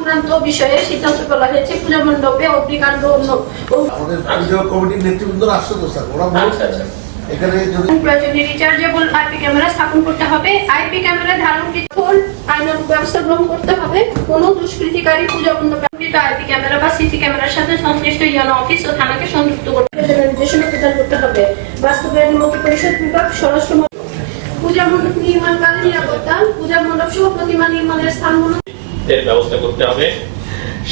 সংক্রান্ত বিষয়ে সিদ্ধান্ত করা হয়েছে পূজা মণ্ডপে অগ্নিকাণ্ড অন্য- কমিটির আসছে তো স্যার। ওরা আচ্ছা আচ্ছা। এখানে যদি প্রয়োজনে রিচার্জেবল আইপি ক্যামেরা স্থাপন করতে হবে। আইপি ক্যামেরা ধারণকৃত ফোন ব্যবস্থা গ্রহণ করতে হবে। কোনো দুষ্কৃতিকারী পূজা মণ্ডপে আইপি ক্যামেরা বা সিসি ক্যামেরার সাথে সংশ্লিষ্ট ইয়ানো অফিস ও থানাকে সংযুক্ত করতে হবে। নির্দেশনা প্রদান করতে হবে। বাস্তবায়ন মন্ত্রী পরিষদ বিভাগ স্বরাষ্ট্র। পূজা মণ্ডপ নির্মাণকালে নিরাপত্তা পূজা মণ্ডপ সহ প্রতিমা নির্মাণের স্থানগুলো এর ব্যবস্থা করতে হবে।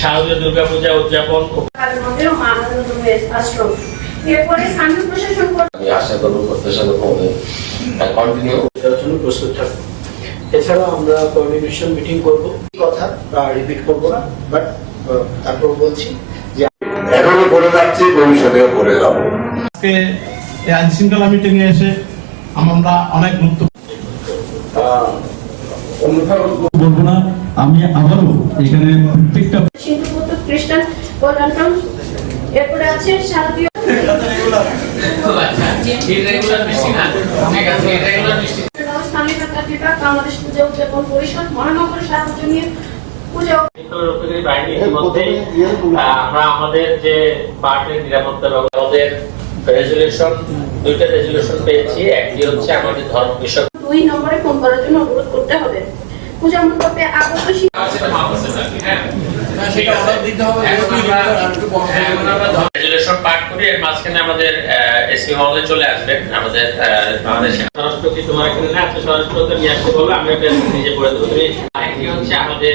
শারদীয় দুর্গাপূজা উদযাপন আমি আশা করব প্রত্যাশা করব কন্টিনিউ জন্য প্রস্তুত থাকব। এছাড়াও আমরা কোঅর্ডিনেশন মিটিং করব। কথা রিপিট করব না বাট তারপর বলছি যে এখনও করে যাচ্ছি ভবিষ্যতেও করে যাব। আজকে এই আইন শৃঙ্খলা মিটিং এ এসে আমরা অনেক গুরুত্ব বলব না আমি আবারও এখানে প্রত্যেকটা সিন্ধুপুত্র খ্রিস্টান কল্যাণ এরপরে আছে শারদীয় স্থানীয় সরকার বিভাগ বাংলাদেশ পূজা উদযাপন পরিষদ মহানগর সার্বজনীন পূজা বাহিনী ইতিমধ্যে আমরা আমাদের যে পার্টের নিরাপত্তা ব্যবস্থা আমাদের রেজুলেশন দুইটা রেজুলেশন পেয়েছি। একটি হচ্ছে আমাদের ধর্ম বিষয় দুই নম্বরে ফোন করার জন্য অনুরোধ করতে হবে পূজা মণ্ডপে আগত পাঠ করি এর মাঝখানে আমাদের এসপি মহোদয় চলে আসবেন আমাদের বাংলাদেশ স্বরাষ্ট্র কি তোমার এখানে না আছে স্বরাষ্ট্রকে নিয়ে আসতে বলব আমি ওটা নিজে পড়ে দেবো। তুমি আরেকটি হচ্ছে আমাদের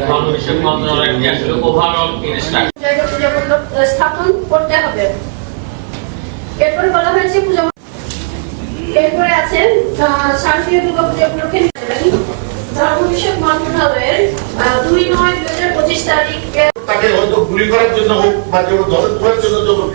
ধর্ম বিষয়ক মন্ত্রণালয় নিয়ে আসলে ওভারঅল ইনস্ট্রাকশন জায়গা পূজা মণ্ডপ আহ, স্থাপন করতে হবে। এরপরে বলা হয়েছে পূজা এরপরে আছে আহ, দুর্গা পূজা উপলক্ষে ধর্ম মন্ত্রণালয়ের আহ, দুই নয় দুই হাজার পঁচিশ তারিখ তাকে হয়তো গুলি করার জন্য হোক বা কেউ ধরে জন্য যখন